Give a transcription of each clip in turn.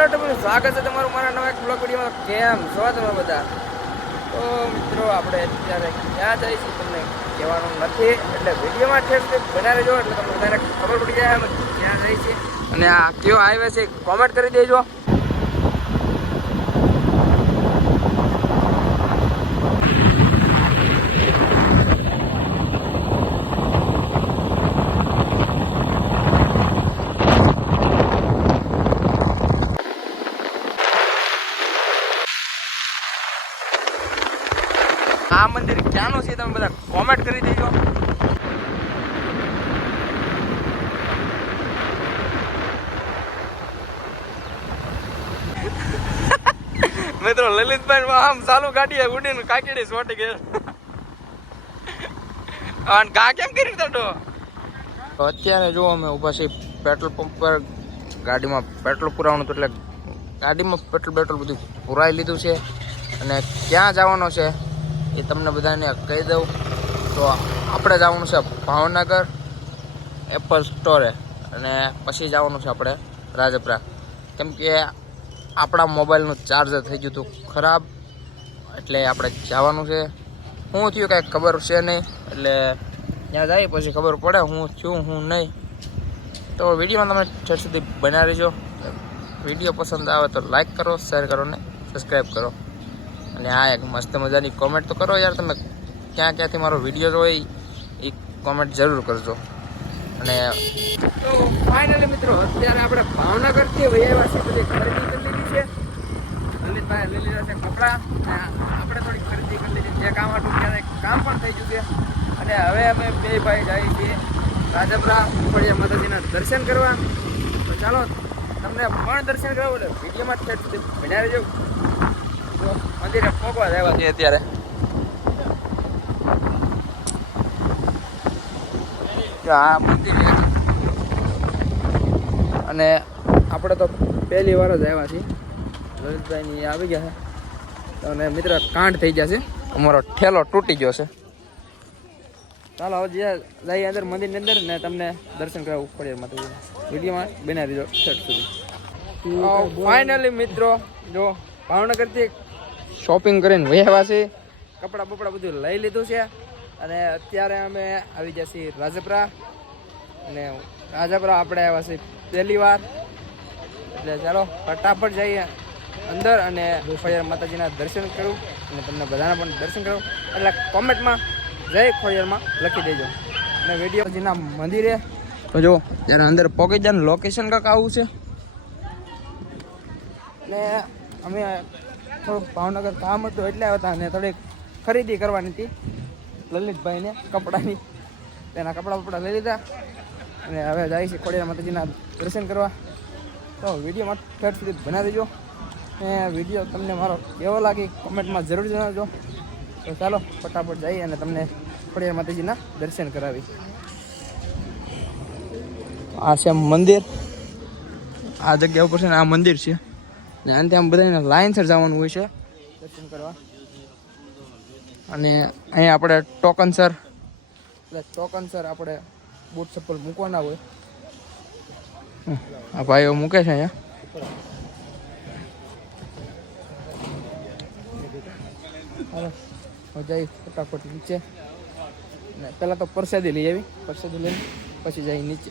Hello તમને સ્વાગત છે તમારું મારા નવા એક બ્લોગ વિડીયોમાં. કેમ? છો તમે બધા? તો મિત્રો, આપણે અત્યારે ક્યાં જઈશું તમને કહેવાનું નથી. એટલે વિડીયોમાં ઠેર બના રહેજો એટલે તમને બધાને ખબર પડી જાય અમે ક્યાં જઈએ છીએ. અને આ કયો હાઈવે છે કોમેન્ટ કરી દેજો. આ મંદિર ક્યાંનું છે તમે બધા કોમેન્ટ કરી દેજો. મિત્રો, લલિતભાઈ આમ ચાલુ ગાડી ઉડીને કાકીડી સોટી ગયો અને કા કેમ કરી તો? અત્યારે જો અમે ઊભા છીએ પેટ્રોલ પંપ પર. ગાડીમાં પેટ્રોલ પુરાવાનું હતું એટલે ગાડીમાં પેટ્રોલ પેટ્રોલ બધું પુરાઈ લીધું છે. અને ક્યાં જવાનો છે? એ તમને બધાને કહી દઉં. તો આપણે જવાનું છે ભાવનગર એપલ સ્ટોરે. અને પછી જવાનું છે આપણે રાજપરા. કેમ કે આપણા મોબાઈલનું ચાર્જર થઈ ગયું હતું ખરાબ. એટલે આપણે જવાનું છે. શું થયું કાંઈ ખબર છે નહીં. એટલે ત્યાં જાય, પછી ખબર પડે હું થયું હું નહીં. તો વિડીયોમાં તમે ઠેર સુધી બનાવી રહેજો. વીડિયો પસંદ આવે તો લાઈક કરો શેર કરો ને સબસ્ક્રાઈબ કરો. અને આ એક મસ્ત મજાની કોમેન્ટ તો કરો યાર તમે. ક્યાં ક્યાંથી મારો વીડિયો જોઈ એ કોમેન્ટ જરૂર કરજો. અને તો ફાઇનલી મિત્રો, અત્યારે આપણે ભાવનગરથી વૈયા છે બધી ખરીદી કરી લીધી છે. લલિતભાઈ લઈ લીધા છે કપડાં. આપણે થોડી ખરીદી કરી લીધી. જે કામ હતું ત્યારે કામ પણ થઈ ગયું છે. અને હવે અમે બે ભાઈ જઈએ છીએ રાજપરા ફળિયા માતાજીના દર્શન કરવા. તો ચાલો, તમને પણ દર્શન કરાવો એટલે વિડીયોમાં જ રહેજો. તો મંદિરે પહોંચવા આવ્યા છે અત્યારે. આ મંદિર અને આપણે તો પહેલી વાર જ આવ્યા છીએ. લલિતભાઈની આવી ગયા છે. અને મિત્ર કાંડ થઈ જશે અમારો ઠેલો તૂટી ગયો છે. ચાલો હવે જે જઈએ અંદર મંદિરની અંદર ને તમને દર્શન કરાવવું પડે માતાજી વિડીયોમાં બનાવી દીધો છઠ સુધી. ફાઇનલી મિત્રો જો ભાવનગરથી શોપિંગ કરીને વહેવા છે. કપડાં બપડા બધું લઈ લીધું છે. અને અત્યારે અમે આવી છીએ રાજપરા. અને રાજપરા આપણે આવ્યા છીએ પહેલી વાર. એટલે ચાલો, ફટાફટ જઈએ અંદર અને ખોડિયાર માતાજીના દર્શન કરું અને તમને બધાના પણ દર્શન કરું. એટલે કોમેન્ટમાં, જય ખોડિયારમાં લખી દેજો. અને વિડીયોજીના મંદિરે, તો જો, જ્યારે અંદર પહોંચી જાય લોકેશન કાંક આવું છે. અને અમે થોડુંક ભાવનગર કામ હતું એટલે આવતા અને થોડીક ખરીદી કરવાની હતી. લલિતભાઈને કપડાની. તેના કપડાં બપડા લઈ લીધા. અને હવે જાય છે ખોડિયા માતાજીના દર્શન કરવા. તો વિડીયોમાં ઠેઠ સુધી બનાવી દેજો. ને વીડિયો તમને મારો કેવો લાગે કોમેન્ટમાં જરૂર જણાવજો. તો ચાલો, ફટાફટ જઈએ અને તમને ખોડિયા માતાજીના દર્શન કરાવી. આ છે મંદિર. આ જગ્યા ઉપર છે ને આ મંદિર છે. ને અંતે આમ બધાને લાઇનસર જવાનું હોય છે. દર્શન કરવા. અને અહીંયા આપણે ટોકનસર એટલે ટોકનસર આપણે બૂટ ચપ્પલ મૂકવાના હોય. આ ભાઈઓ મૂકે છે અહીંયા. જઈ ફટાફટ નીચે. ને પહેલાં તો પ્રસાદી લઈ આવી. પ્રસાદી લઈને પછી જઈ નીચે.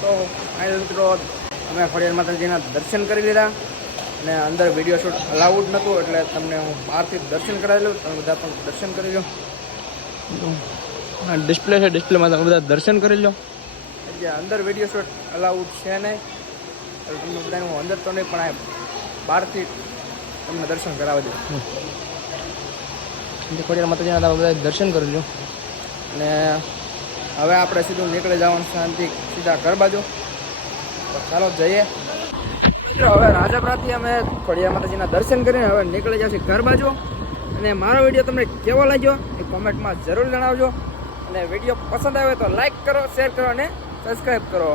તો ફાઇનલ મિત્રો અમે ખોડિયાર માતાજીના દર્શન કરી લીધા અને અંદર વીડિયો શૂટ અલાઉડ નહોતું એટલે તમને હું બહારથી દર્શન કરાવી લઉં તમે બધા પણ દર્શન કરી લો ડિસ્પ્લે છે ડિસ્પ્લેમાં તમે બધા દર્શન કરી લો જે અંદર વીડિયો શૂટ અલાઉડ છે નહીં એટલે તમને બધાને હું અંદર તો નહીં પણ આ બહારથી તમને દર્શન કરાવી દઉં. ખોડિયાર માતાજીના બધા દર્શન કરી લો અને હવે આપણે સીધું નીકળી જવાનું શાંતિ, સીધા ઘર બાજુ. ચાલો જઈએ. હવે રાજાપુરાથી અમે ખોડિયા માતાજીના દર્શન કરીને હવે નીકળી જશે ઘર બાજુ. અને મારો વીડિયો તમને કેવો લાગ્યો એ કોમેન્ટમાં જરૂર જણાવજો. અને વીડિયો પસંદ આવે તો લાઈક કરો, શેર કરો અને સબસ્ક્રાઈબ કરો.